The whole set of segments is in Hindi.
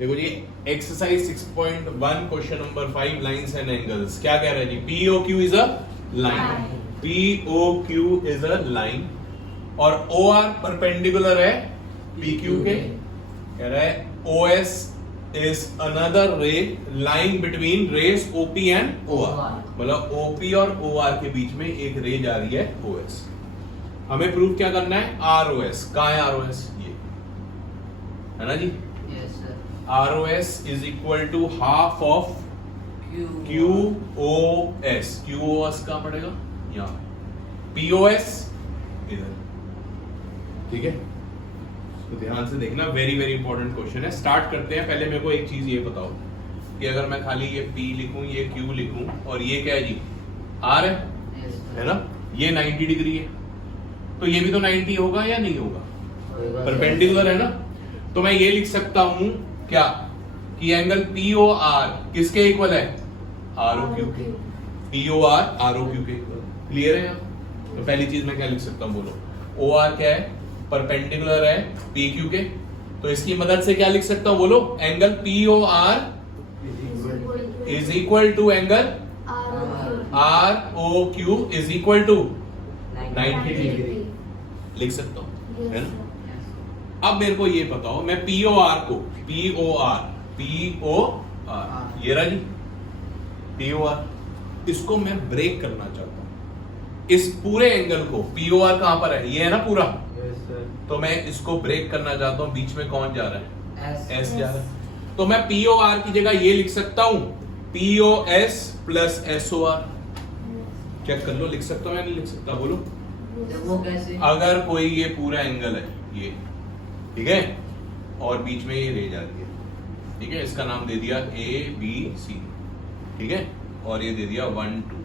देखो जी, exercise 6.1 question number 5 lines and angles क्या कह रहा है जी? POQ is a line, POQ is a line और OR परपेंडिकुलर है PQ के। कह रहा है OS is another ray line between rays OP and OR, मतलब OP और OR के बीच में एक रे जा रही है OS। हमें प्रूव क्या करना है? ROS। कहाँ है ROS? ये है ना जी। ROS is equal to half of QOS। QOS कहाँ पड़ेगा? यहाँ। POS इधर। ठीक है, तो ध्यान से देखना, वेरी वेरी इंपॉर्टेंट क्वेश्चन है। स्टार्ट करते हैं। पहले मेरे को एक चीज ये बताओ कि अगर मैं खाली ये P लिखूं, ये Q लिखूं और ये क्या है जी? R है ना? ये 90 डिग्री है, तो ये भी तो 90 होगा या नहीं होगा? परपेंडिकुलर है ना। तो मैं ये लिख सकता हूं क्या कि एंगल POR किसके इक्वल है? ROQ के। POR ROQ के इक्वल। क्लियर है? तो पहली चीज मैं क्या लिख सकता हूं, बोलो। OR क्या है? परपेंडिकुलर है PQ के, तो इसकी मदद से क्या लिख सकता हूं, बोलो। Angle POR is equal to angle ROQ is equal to 90 degree लिख सकता हूं, है ना। अब मेरे को ये बताओ, मैं POR को POR ये रहा जी POR, इसको मैं ब्रेक करना चाहता हूं। इस पूरे एंगल को, POR कहां पर है? ये है ना पूरा। तो मैं इसको ब्रेक करना चाहता हूं। बीच में कौन जा रहा है? S जा रहा है। तो मैं POR की जगह ये लिख सकता हूं POS प्लस SOR। चेक कर लो, लिख सकता हूं या नहीं लिख सकता, बोलो। वो कैसे? अगर कोई ये पूरा एंगल है ये, ठीक है, और बीच में ये रे जाती है, ठीक है, इसका नाम दे दिया ABC, ठीक है, और ये दे दिया 1 2,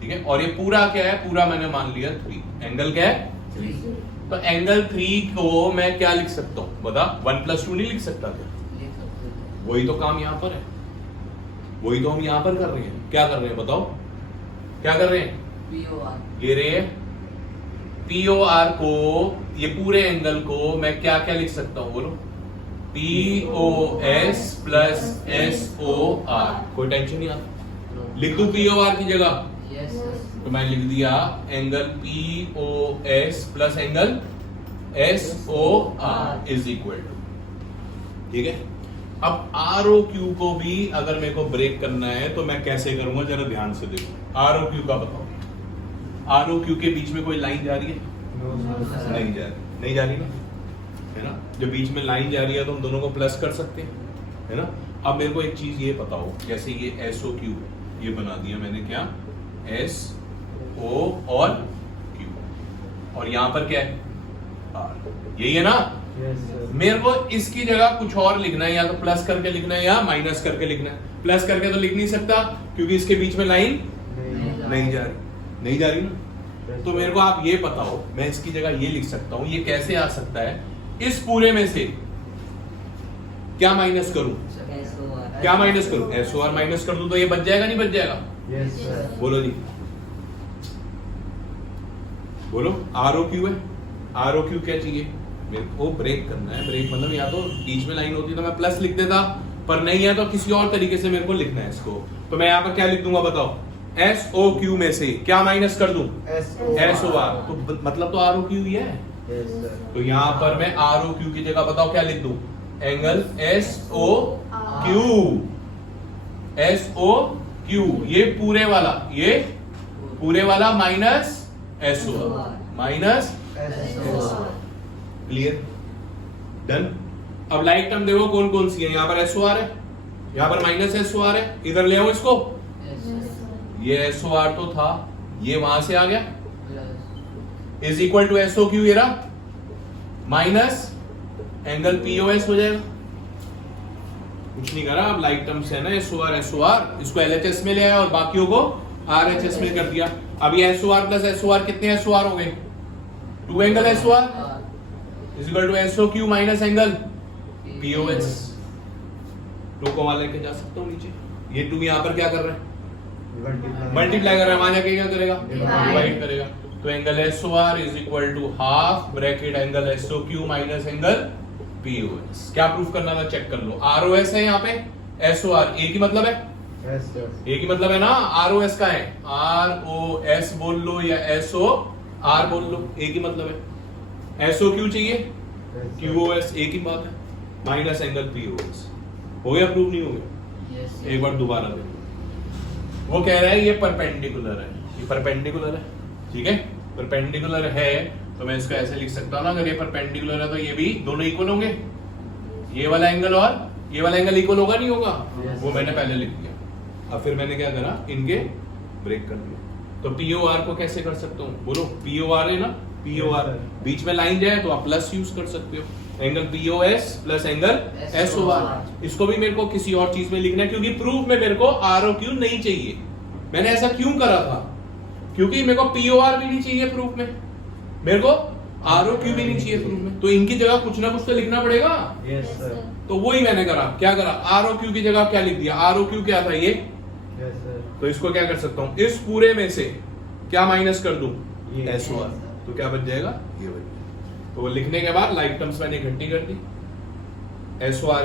ठीक है, और ये पूरा क्या है? पूरा मैंने मान लिया 3। एंगल क्या है? 3। तो एंगल 3 को मैं क्या लिख सकता हूं, बता। 1 + 2 नहीं लिख सकता क्या? वही तो काम यहां पर है, वही तो हम यहां पर कर रहे हैं। क्या कर रहे हैं बताओ? क्या कर रहे हैं? POR ये रे POR को, ये पूरे एंगल को मैं क्या क्या लिख सकता हूं, बोलो। POS plus SOR। कोई टेंशन नहीं आता, लिख दूं POR की जगह? तो मैं लिख दिया angle POS plus angle SOR is equal to, ठीक है। अब ROQ को भी अगर मेरे को ब्रेक करना है तो मैं कैसे करूंगा, जरा ध्यान से देखो। ROQ का बताओ। ROQ के बीच में कोई लाइन जा रही है? नहीं जा रही, नहीं जा रही ना, है ना। जब बीच में लाइन जा रही है तो हम दोनों को प्लस कर सकते हैं, है ना। अब मेरे को एक चीज ये बताओ, जैसे ये SOQ ये बना दिया मैंने, क्या? SO और Q, और यहां पर क्या है? R। यही है ना। मेरे को इसकी जगह कुछ और लिखना है, या तो प्लस करके लिखना है या माइनस करके लिखना है। प्लस करके तो लिख नहीं सकता क्योंकि इसके बीच में लाइन नहीं जा रही, नहीं जा रही ना। तो मेरे को आप ये बताओ, मैं इसकी जगह ये लिख सकता हूं, ये कैसे आ सकता है? इस पूरे में से क्या माइनस करूं? क्या माइनस करूं? SOR माइनस कर दूं तो ये बच जाएगा, नहीं बच जाएगा? बोलो जी, बोलो। ROQ है, ROQ क्या चाहिए मेरे को? ब्रेक करना है। ब्रेक मतलब या तो बीच में लाइन होती तो मैं प्लस लिख देता, पर नहीं है तो किसी और तरीके से मेरे को लिखना है इसको। तो मैं यहाँ पर क्या लिख दूंगा बताओ? SOQ में से क्या माइनस कर दूं? SOR। तो मतलब तो ROQ ही है। तो यहाँ पर मैं ROQ की जगह बताओ क्या लिख दूं? एंगल SOQ, ये पूरे वाला minus SOR, minus SOR। Clear? Done. अब लाइक टर्म देखो कौन कौन सी है। यहाँ पर SOR है, यहाँ पर माइनस SOR है, इधर ले आओ इसको। ये SOR तो था, ये वहां से आ गया, इज इक्वल टू SOQ, ये रहा, माइनस एंगल POS हो जाएगा। कुछ नहीं करा, अब लाइक टर्म्स है ना SOR, इसको LHS में ले आया और बाकियों को RHS में कर दिया। अब ये SOR प्लस SOR कितने SOR हो गए? 2 angle SOR is equal to SOQ minus angle POS। 2 को वहां लेके जा सकता हूं नीचे। ये 2 यहां पर क्या कर रहा है? मल्टीप्लाई कर रहा है, वहां जाके क्या करेगा? डिवाइड करेगा। तो angle SOR is equal to half bracket angle SOQ minus angle POS। क्या प्रूफ करना था चेक कर लो। ROS है यहाँ पे, SOR एक ही मतलब है, एक ही मतलब है ना। ROS का है, ROS बोल लो या SOR बोल लो, एक ही मतलब है। SOQ चाहिए, QOS एक ही बात है, माइनस एंगल POS। हो गया प्रूफ नहीं हो गया? यस एक बार दोबारा देखो। वो कह रहा है ये परपेंडिकुलर है, ये परपेंडिकुलर है, ठीक है। परपेंडिकुलर है तो मैं इसको ऐसे लिख सकता हूं ना, अगर ये परपेंडिकुलर है तो ये भी दोनों इक्वल होंगे, ये वाला एंगल और ये वाला एंगल इक्वल होगा नहीं होगा? Yes. वो मैंने पहले लिख दिया। अब फिर मैंने क्या करा, इनके ब्रेक कर दिया। तो POR को कैसे कर सकता हूँ बोलो? POR है ना, POR बीच में लाइन जाए तो आप प्लस यूज कर सकते हो, angle POS plus angle SOR। इसको भी मेरे को किसी और चीज में लिखना है, क्योंकि प्रूफ में मेरे को ROQ नहीं चाहिए। मैंने ऐसा क्यों करा था? क्योंकि मेरे को POR भी नहीं चाहिए प्रूफ में, मेरे को ROQ भी नहीं चाहिए प्रूफ में, तो इनकी जगह कुछ ना कुछ तो लिखना पड़ेगा। यस सर, तो वही मैंने करा, क्या करा, ROQ की जगह क्या लिख दिया? ROQ क्या था ये? यस सर, तो इसको क्या कर सकता हूं, इस पूरे में से क्या माइनस कर दूं? ये SOR। तो क्या बच जाएगा? ये बच जाएगा। तो वो लिखने के बाद लाइक टर्म्स मैंने इकट्ठी कर दी, SOR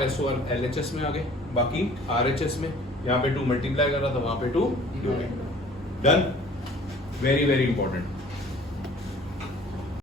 LHS में आ गए, बाकी RHS में यहाँ पे 2 मल्टीप्लाई कर रहा था, वहां पे 2 डन। Very very important.